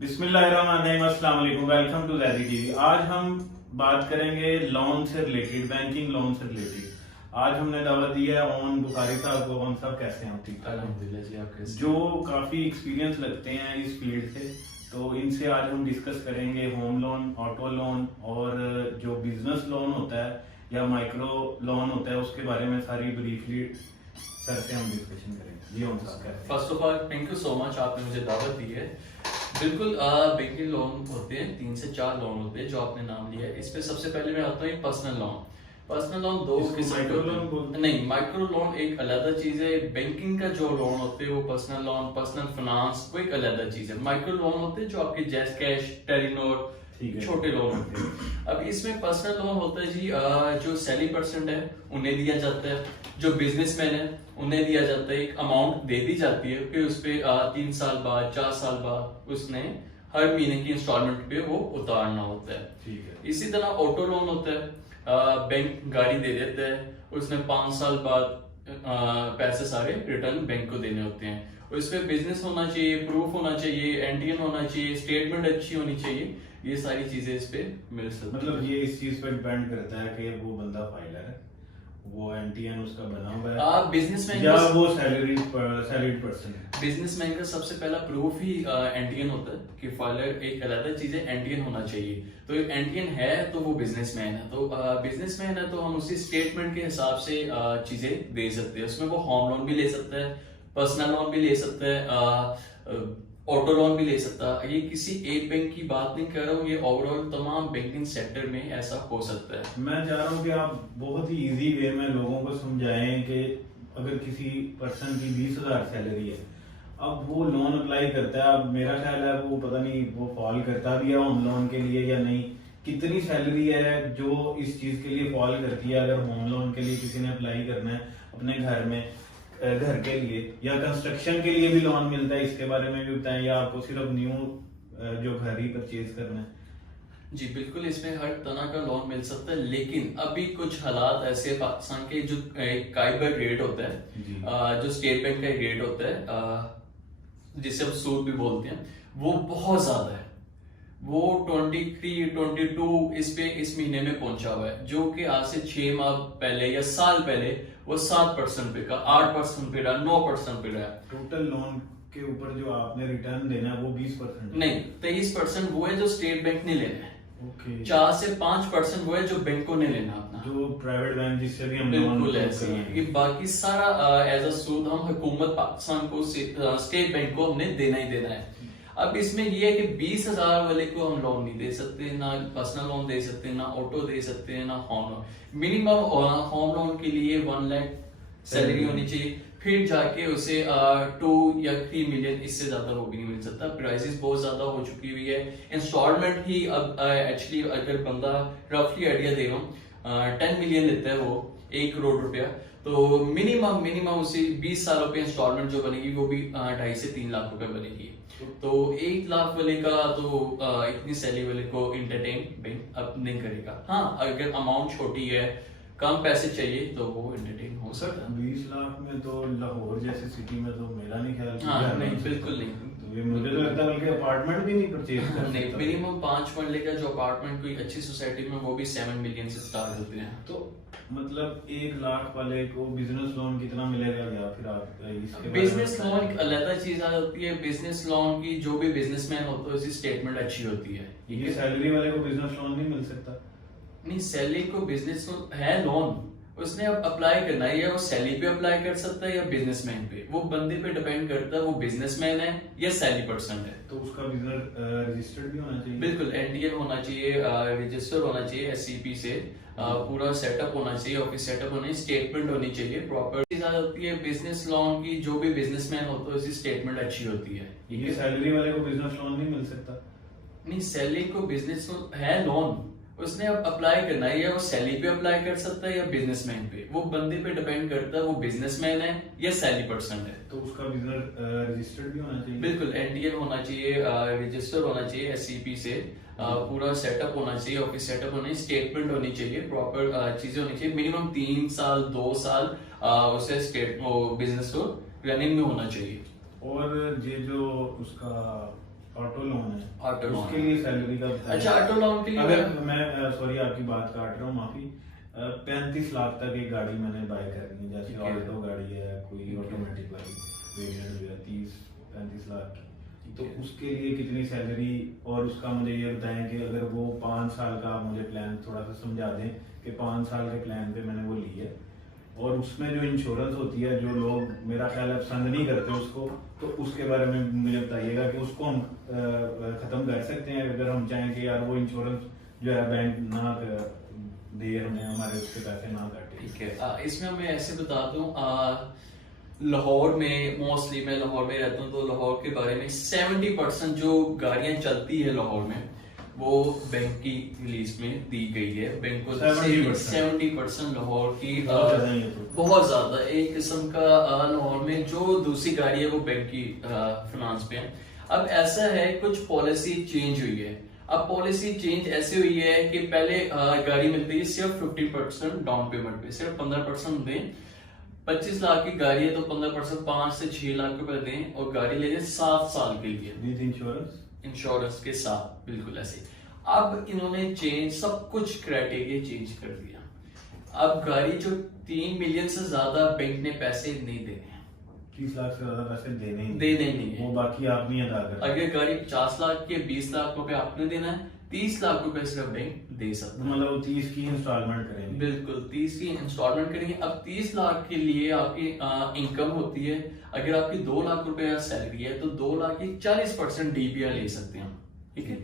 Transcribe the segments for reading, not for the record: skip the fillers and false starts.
बिस्मिल्लाहिर्रहमानिर्रहीम, अस्सलाम वालेकुम, वेलकम टू ज़ैदी टीवी। आज हम बात करेंगे लोन से रिलेटेड, बैंकिंग लोन से रिलेटेड। आज हमने दावत दी है ओन बुखारी साहब को। ओन साहब कैसे हैं? ठीक ठाक? अल्हम्दुलिल्लाह जी, आप कैसे? जो काफी एक्सपीरियंस लगते हैं इस फील्ड से, तो इनसे आज हम डिस्कस करेंगे होम लोन, ऑटो लोन और जो बिजनेस लोन होता है या माइक्रो लोन होता है उसके बारे में सारी ब्रीफली सर से हम डिस्कशन करेंगे। जी ओन साहब कैसे हैं? First of all thank you so much, आपने मुझे दावत दी है। बिल्कुल, बैंकिंग लोन होते हैं, 3 से 4 लोन होते हैं जो आपने नाम लिया है। इस पे सबसे पहले मैं आता हूँ पर्सनल लोन। पर्सनल लोन दो किस्म के माइक्रो होते लोन हैं। बोलते हैं? नहीं, माइक्रो लोन एक अलग चीज है। बैंकिंग का जो लोन होते हैं वो पर्सनल लोन, पर्सनल फाइनेंस वो एक अलग चीज है। माइक्रो लोन होते हैं जो आपके जैस कैश, टेलीनोर, छोटे लोन होते हैं। अब इसमें पर्सनल लोन होता है जी, जो सैलरी पर्सन है उन्हें दिया जाता है, जो बिजनेसमैन है उन्हें दिया जाता है। एक अमाउंट दे दी जाती है, फिर उस पे 3 साल बाद, 4 साल बाद उसने हर महीने की इंस्टॉलमेंट पे वो उतारना होता है। ठीक है। इसी तरह ऑटो लोन होता है, बैंक गाड़ी दे देता है, उसने 5 साल बाद पैसे सारे रिटर्न बैंक को देने होते हैं। और इसमें बिजनेस होना चाहिए, प्रूफ होना चाहिए, एनटीएन होना चाहिए, स्टेटमेंट अच्छी होनी चाहिए। ये सारी चीजें इस पे मिल सकती है। मतलब ये इस चीज पर डिपेंड करता है कि वो बंदा फाइलर है, वो एनटीएन उसका बना हुआ है, आप बिजनेसमैन या वो सैलरीड पर्सन है। बिजनेसमैन का सबसे पहला प्रूफ ही एनटीएन होता है कि फाइलर एक अलग चीज है, एनटीएन होना चाहिए। तो एनटीएन है तो वो बिजनेसमैन है। तो बिजनेसमैन है तो हम उसी स्टेटमेंट के हिसाब से चीजें दे सकते हैं। उसमें वो होम लोन भी ले सकता है, पर्सनल लोन भी ले सकता है, ऑटो लोन भी ले सकता है। ये किसी एक बैंक की बात नहीं कर रहा हूँ, ये ओवरऑल तमाम बैंकिंग सेक्टर में ऐसा हो सकता है। मैं चाह रहा हूँ कि आप बहुत ही इजी वे में लोगों को समझाएं कि अगर किसी पर्सन की 20,000 सैलरी है, अब वो लोन अप्लाई करता है, अब मेरा ख्याल है वो पता नहीं वो फॉल करता भी है होम लोन के लिए या नहीं। कितनी सैलरी है जो इस चीज के लिए फॉल करती है? अगर होम लोन के लिए किसी ने अप्लाई करना है अपने घर के लिए, या कंस्ट्रक्शन के लिए भी लोन मिलता है, इसके बारे में भी बताएं, या आपको सिर्फ न्यू जो घर ही परचेज करना है? जी बिल्कुल, इसमें हर तरह का लोन मिल सकता है, लेकिन अभी कुछ हालात ऐसे पाकिस्तान के जो काइबर रेट होता है, जो स्टेट बैंक का रेट होता है, जिसे हम सूद भी बोलते हैं, वो बहुत ज्यादा है। वो 23, 22 इस महीने में पहुंचा हुआ है, जो कि आज से 6 माह पहले या साल पहले वो 7% पे का, 8% पे रहा, 9% पे रहा। टोटल लोन के ऊपर जो आपने रिटर्न देना है वो 20% नहीं, 23% वो है जो स्टेट बैंक ने लेना है। ओके। 4 से 5% वो है जो बैंकों ने लेना अपना, जो प्राइवेट बैंक जिससे भी हम बिल्कुल ऐसे ही। ये बाकी सारा एज अ सूद हम हुकूमत पाकिस्तान को, स्टेट बैंक को हमने देना ही देना है। अब इसमें ये है कि 20,000 वाले को हम लोन नहीं दे सकते, ना पर्सनल लोन दे सकते, ना ऑटो दे सकते, ना home loan. Minimum home loan के लिए 1 लाख सैलरी होनी चाहिए, फिर जाके उसे 2 या 3 मिलियन, इससे ज्यादा वो भी नहीं मिल सकता। प्राइसेस बहुत ज्यादा हो चुकी हुई है। इंस्टॉलमेंट ही अब एक्चुअली अगर बंदा रफली आइडिया दे रहा हूँ 10 मिलियन लेता है वो 1 करोड़ रुपया, तो मिनिमम उसे 20 सालों पे इंस्टॉलमेंट जो बनेगी वो भी 2.5 से 3 लाख रुपए बनेगी। तो 1 लाख वाले का तो इतनी सैलरी वाले को एंटरटेन बैंक अब नहीं करेगा। हाँ, अगर अमाउंट छोटी है, कम पैसे चाहिए, तो वो एंटरटेन हो सकता है। 20 लाख में तो लाहौर जैसी सिटी में तो मेरा नहीं ख्याल। हाँ नहीं, बिल्कुल नहीं। तो ये मुझे तो लगता है बल्कि अपार्टमेंट भी नहीं परचेज कर नहीं, सकता। मिनिमम 5 मरले का जो अपार्टमेंट कोई अच्छी सोसाइटी में, वो भी 7 मिलियन से स्टार्ट होते हैं। तो मतलब 1 लाख वाले को बिजनेस लोन कितना मिलेगा, या फिर आप इसके बिजनेस लोन एक अलग चीज आ जाती है। बिजनेस लोन की जो भी बिजनेसमैन होता है उसकी स्टेटमेंट अच्छी होती है। ये सैलरी वाले को बिजनेस लोन नहीं मिल सकता? नहीं, सैलरी को बिजनेस है लोन, उसने अब अप्लाई करना है, या वो सैलरी पे अप्लाई कर सकता है या बिजनेसमैन पे, वो बंदे पे डिपेंड करता है वो बिजनेसमैन है या सैलरी पर्सन है। तो उसका बिजनेस रजिस्टर्ड भी होना चाहिए? बिल्कुल, एनटीएन होना चाहिए, रजिस्टर होना चाहिए एससीपी से, पूरा सेटअप होना चाहिए, ऑफिस सेटअप होना चाहिए, स्टेटमेंट होनी चाहिए प्रॉपर। चीज आ जाती है बिजनेस लोन की, जो भी बिजनेसमैन होता है उसकी स्टेटमेंट अच्छी होती है। ये सैलरी वाले को बिजनेस लोन नहीं मिल सकता? नहीं, सैलरी को बिजनेस है लोन, उसने अब अप्लाई करना है, या वो सैलरी पे अप्लाई कर सकता है या बिजनेसमैन पे, वो बंदे पे डिपेंड करता है वो बिजनेसमैन है या सैलरी पर्सन है। तो उसका बिजनेस रजिस्टर्ड भी होना चाहिए? बिल्कुल, एनटीएन होना चाहिए, रजिस्टर होना चाहिए एससीपी से, पूरा सेटअप होना चाहिए, ऑफिस सेटअप होना चाहिए, स्टेटमेंट होनी चाहिए, प्रॉपर चीजें होनी चाहिए। मिनिमम 3 साल 2 साल उसे बिजनेस को रनिंग में होना चाहिए। और ये जो उसका ऑटो लोन है, ऑटो लोन। उसके लिए सैलरी का अच्छा, ऑटो लोन के लिए अगर मैं सॉरी आपकी बात काट रहा हूँ, माफी, 35 लाख तक एक गाड़ी मैंने बाय करनी है, जैसे ऑल्टो गाड़ी है कोई ऑटोमेटिक वाली वेरिएंट जो है 30-35 लाख की, तो उसके लिए कितनी सैलरी, और उसका मुझे ये बताएं कि अगर वो 5 साल का, मुझे प्लान थोड़ा सा समझा दें कि 5 साल के प्लान पे मैंने वो ली है, और उसमें जो इंश्योरेंस होती है, जो लोग मेरा ख्याल है पसंद नहीं करते उसको, तो उसके बारे में मुझे बताइएगा कि उसको हम खत्म कर सकते हैं अगर हम चाहें कि यार वो इंश्योरेंस जो है बैंक ना दे हमें, हमारे उसके पैसे ना काटे। ठीक है, इसमें मैं ऐसे बता दूं, लाहौर में मोस्टली, मैं लाहौर में रहता हूँ, तो लाहौर के बारे में 70% जो गाड़ियां चलती है लाहौर में वो बैंक की रिलीज में दी गई है। बैंक को 70% लाहौर की बहुत ज्यादा एक किस्म का लाहौर में जो दूसरी गाड़ी है वो बैंक की फाइनेंस पे है। अब ऐसा है, कुछ पॉलिसी चेंज हुई है। अब पॉलिसी चेंज ऐसे हुई है कि पहले गाड़ी मिलती है सिर्फ 50% डाउन पेमेंट पे, सिर्फ 15% दें। 25 लाख की गाड़ी है तो 15% 5 से 6 लाख रुपए दें और गाड़ी ले लें 7 साल के लिए इंश्योरेंस के साथ, बिल्कुल ऐसे। अब इन्होंने चेंज सब कुछ क्राइटेरिया चेंज कर दिया। अब गाड़ी जो 3 मिलियन से ज्यादा बैंक ने पैसे नहीं देने, 30 लाख से ज्यादा पैसे देने नहीं है, वो बाकी आप नहीं अदा कर। अगर गाड़ी 50 लाख के 20 लाख रुपए आपने देना है, 30 लाख रुपए सिर्फ बैंक दे सकता है। मतलब 30 की इंस्टॉलमेंट करेंगे, बिल्कुल 30 की इंस्टॉलमेंट करेंगे। अब 30 लाख के लिए आपकी इनकम होती है, अगर आपकी 2 लाख रुपए सैलरी है तो 2 लाख की 40% डीपीआर ले सकते हैं, ठीक है।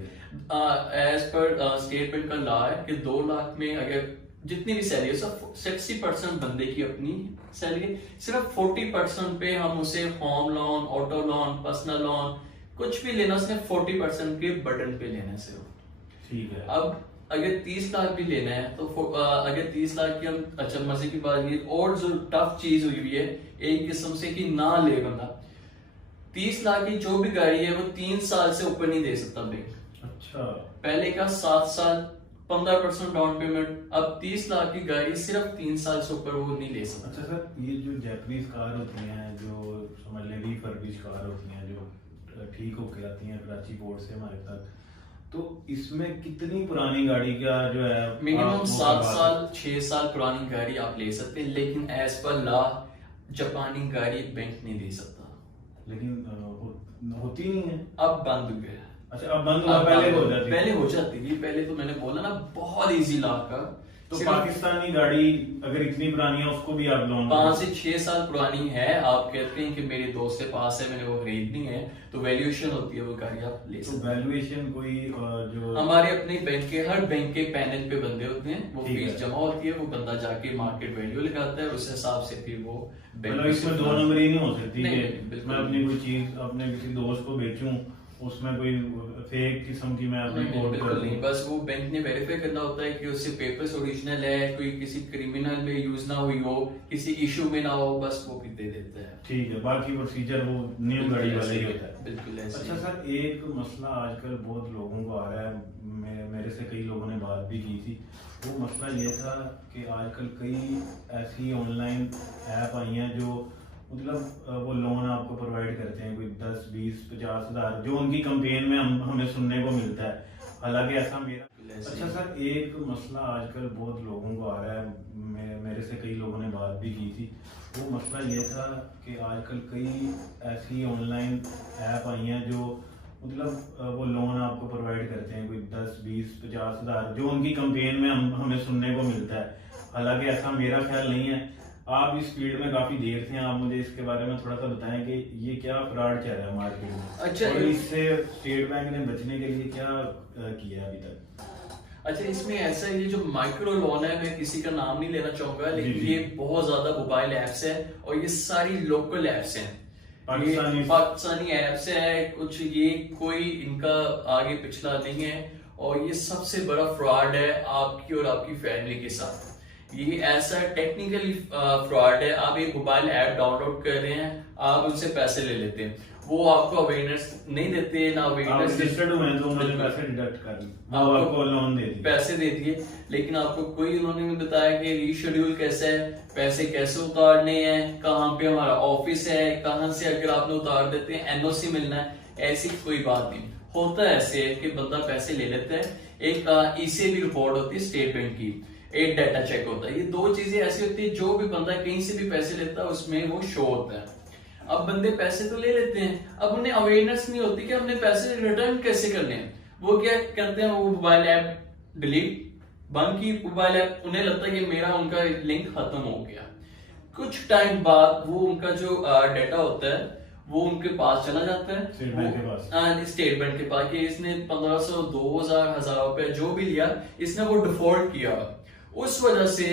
एज पर स्टेट बैंक का लॉ है कि 2 लाख में अगर जितनी भी सैलरी है, सब 60% बंदे की अपनी सैलरी, सिर्फ 40% पे हम उसे home loan, auto loan, personal loan कुछ भी लेना, सिर्फ 40% के बटन पे लेना है सिर्फ, ठीक है। अब अगर 30 लाख भी लेना है तो अगर 30 लाख की हम, अच्छा मजे की बात ये, और जो टफ चीज हुई है एक किस्म से कि ना ले बंदा, 30 लाख की जो भी गाड़ी है वो 3 साल से ऊपर नहीं दे सकता बैंक। अच्छा, पहले का 7 साल 15% डाउन पेमेंट, अब 30 लाख की गाड़ी सिर्फ 3 साल से ऊपर वो नहीं ले सकता। अच्छा सर, ये जो जैपनीज कार होती हैं, जो समझ लें रिफर्बिश कार होती हैं, जो ठीक होके आती हैं कराची पोर्ट से हमारे तक, तो इसमें कितनी पुरानी गाड़ी का जो है मिनिमम 7 साल 6 साल पुरानी गाड़ी आप ले सकते हैं, लेकिन एज पर लॉ जापानी गाड़ी बैंक नहीं दे सकता। लेकिन होती नहीं है, अब बंद हो गया। अच्छा, अब बंद हुआ, पहले हो जाती थी। पहले तो मैंने बोला ना बहुत इजी लॉ का, तो पाकिस्तानी गाड़ी अगर इतनी पुरानी है उसको भी आप लोन 5 से 6 साल पुरानी है, आप कहते हैं कि मेरे दोस्त के पास है, मैंने वो खरीदनी है, तो वैल्यूएशन होती है वो गाड़ी आप ले सकते हैं। तो वैल्यूएशन कोई जो हमारे अपने बैंक के, हर बैंक के पैनल पे बंदे होते हैं, वो फीस जमा होती है, वो बंदा जाके मार्केट वैल्यू लगाता है, उस हिसाब से फिर वो मतलब इसमें 2 नंबरी नहीं हो सकती कि बिल्कुल। मैं अपनी कोई चीज अपने किसी दोस्त को बेचूं, उसमें कोई फेक किस्म की मैं अपनी कोड कर दूं। बस वो बैंक ने वेरीफाई करना होता है कि उससे पेपर्स ओरिजिनल है, कोई किसी क्रिमिनल में यूज ना हुई हो, किसी इशू में ना हो, बस वो भी दे देता है। ठीक है, बाकी प्रोसीजर वो न्यू गाड़ी वाला ही होता है। बिल्कुल ऐसे। अच्छा सर, एक मसला आजकल बहुत लोगों को आ रहा है, मेरे से कई लोगों ने बात भी की थी, वो मसला ये था कि आजकल कई ऐसी ऑनलाइन ऐप आई हैं जो मतलब वो लोन आपको प्रोवाइड करते हैं, कोई 10, 20, 50 हज़ार, जो उनकी कंपेन में हमें सुनने को मिलता है, हालांकि ऐसा मेरा। अच्छा सर, एक मसला आजकल बहुत लोगों को आ रहा है, मेरे से कई लोगों ने बात भी की थी, वो मसला ये था कि आजकल कई ऐसी ऑनलाइन ऐप आई हैं जो मतलब वो लोन आपको प्रोवाइड करते हैं, कोई 10, 20, 50 हज़ार, जो उनकी कंपेन में हमें सुनने को मिलता है, हालांकि ऐसा मेरा ख्याल नहीं है। आप इस फील्ड में काफी देर थे, आप मुझे इसके बारे में थोड़ा सा बताएं कि ये क्या फ्रॉड चल रहा है मार्केट में। अच्छा, और इससे स्टेट बैंक ने बचने के लिए क्या किया है अभी तक? अच्छा, इसमें ऐसा है, ये जो माइक्रो लोन है, मैं किसी का नाम नहीं लेना चाहूंगा, लेकिन ये बहुत ज्यादा मोबाइल एप्स है और ये सारी लोकल एप्स हैं, पाकिस्तानी एप्स है कुछ, ये कोई इनका आगे पिछला नहीं है, और ये सबसे बड़ा फ्रॉड है आपकी और आपकी फैमिली के साथ। ये ऐसा टेक्निकली फ्रॉड है, आप एक मोबाइल ऐप डाउनलोड कर रहे हैं, आप उनसे पैसे ले लेते हैं, वो आपको अवेयरनेस नहीं देते, ना अवेयरनेस रजिस्टर्ड हुए तो मुझे पैसे डिडक्ट कर आपको लोन दे दिए, पैसे दे दिए, लेकिन आपको कोई उन्होंने नहीं बताया कि रीशेड्यूल कैसे है, पैसे कैसे उतारने हैं, कहाँ पे हमारा ऑफिस है, कहाँ से अगर आपने उतार देते हैं एनओसी मिलना है, ऐसी कोई बात नहीं। होता है ऐसे कि बंदा पैसे ले लेता है, एक ईसीबी रिपोर्ट होती है स्टेट बैंक की, एक डाटा चेक होता है। ये दो चीजें ऐसी होती है, जो भी बंदा कहीं से भी पैसे लेता है उसमें वो शो होता है। अब बंदे पैसे तो ले लेते हैं, अब उन्हें अवेयरनेस नहीं होती कि हमने पैसे रिटर्न कैसे करने हैं। वो क्या करते हैं, वो मोबाइल ऐप डिलीट बंद की, मोबाइल ऐप, उन्हें लगता है कि मेरा उनका लिंक खत्म हो गया। कुछ टाइम बाद वो उनका जो डाटा होता है वो उनके पास चला जाता है, स्टेट बैंक के पास। स्टेट बैंक के पास, कि इसने 1500, 2000, 1000 रुपए जो भी लिया, इसने वो डिफॉल्ट किया। उस वजह से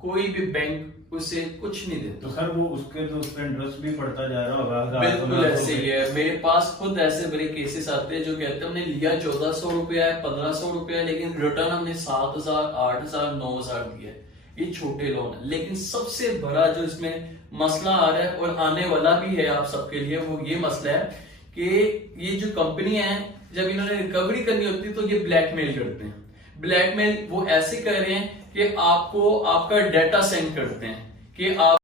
कोई भी बैंक उसे कुछ नहीं देता। तो सर वो उसके तो उस पर इंटरेस्ट भी बढ़ता जा रहा होगा। बिल्कुल ऐसे ही है, मेरे पास खुद ऐसे बड़े केसेस आते हैं जो कहते हैं हमने लिया 1400 रुपया है, 1500 रुपया, लेकिन रिटर्न हमने 7000, 8000, 9000 दिया है। ये छोटे लोन है, लेकिन सबसे बड़ा जो इसमें मसला आ रहा है और आने वाला भी है आप सबके लिए, वो ये मसला है कि ये जो कंपनी है, जब इन्होंने रिकवरी करनी होती है तो ये ब्लैकमेल करते हैं। ब्लैकमेल वो ऐसे कर रहे हैं कि आपको आपका डाटा सेंड करते हैं कि आप